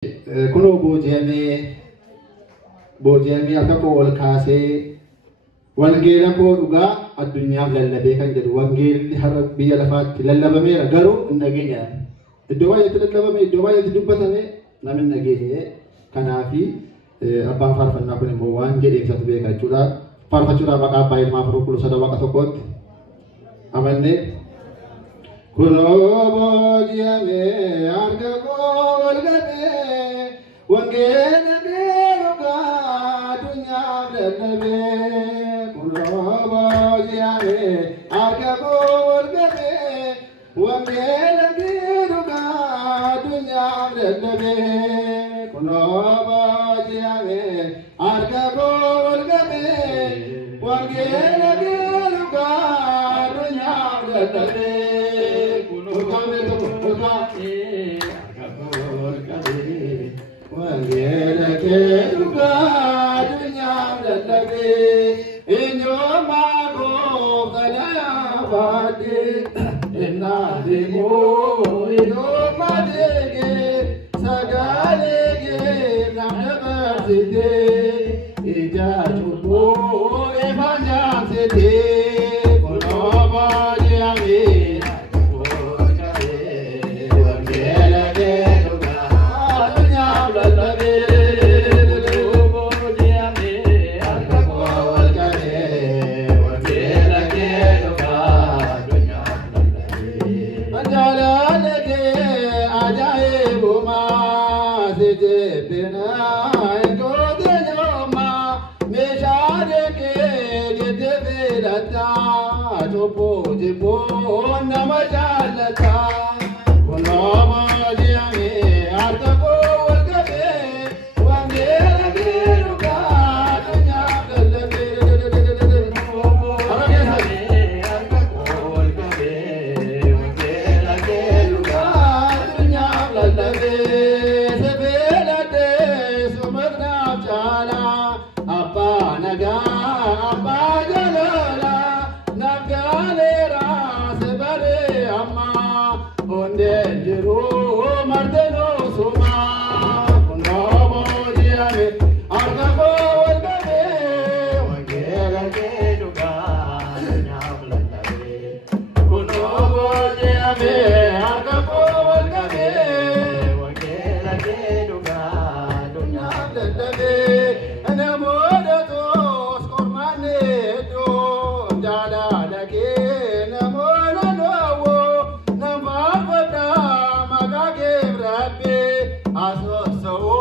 Kuno bojemi akka kool kaasee wangeela koo dhugaa addunyaaf lallabee kan jedhu wangeelli har'a biyya lafaatti lallabameera garuu hin dhageenye. Iddoo baay'eetti lallabame iddoo baay'eetti dubbatame namni hin dhageenye. Kanaafi abbaan faarfannaa kun immoo waan jedhee ibsatu beeka jechuudha. Faarfachuudhaaf maqaa abbaa ilmaa fi qulqulluu sada waaqa tokkootti amannee kunoo bojemi harka kool gadee wangeela dhugaa addunyaaf lallabee kunoo bojemi harka kool gadee wangeela dhugaa addunyaaf lallabee kunoo bojemi harka kool gadee wangeela dhugaa addunyaaf lallabee Wangeela dhugaa addunyaaf lallabee eenyummaa koo kalaa baadhee ennaa deemoo eenyummaa deegee sagalee kee namna barsiisee ija cubbuu efa nyaamsitee kunoo bojemi. So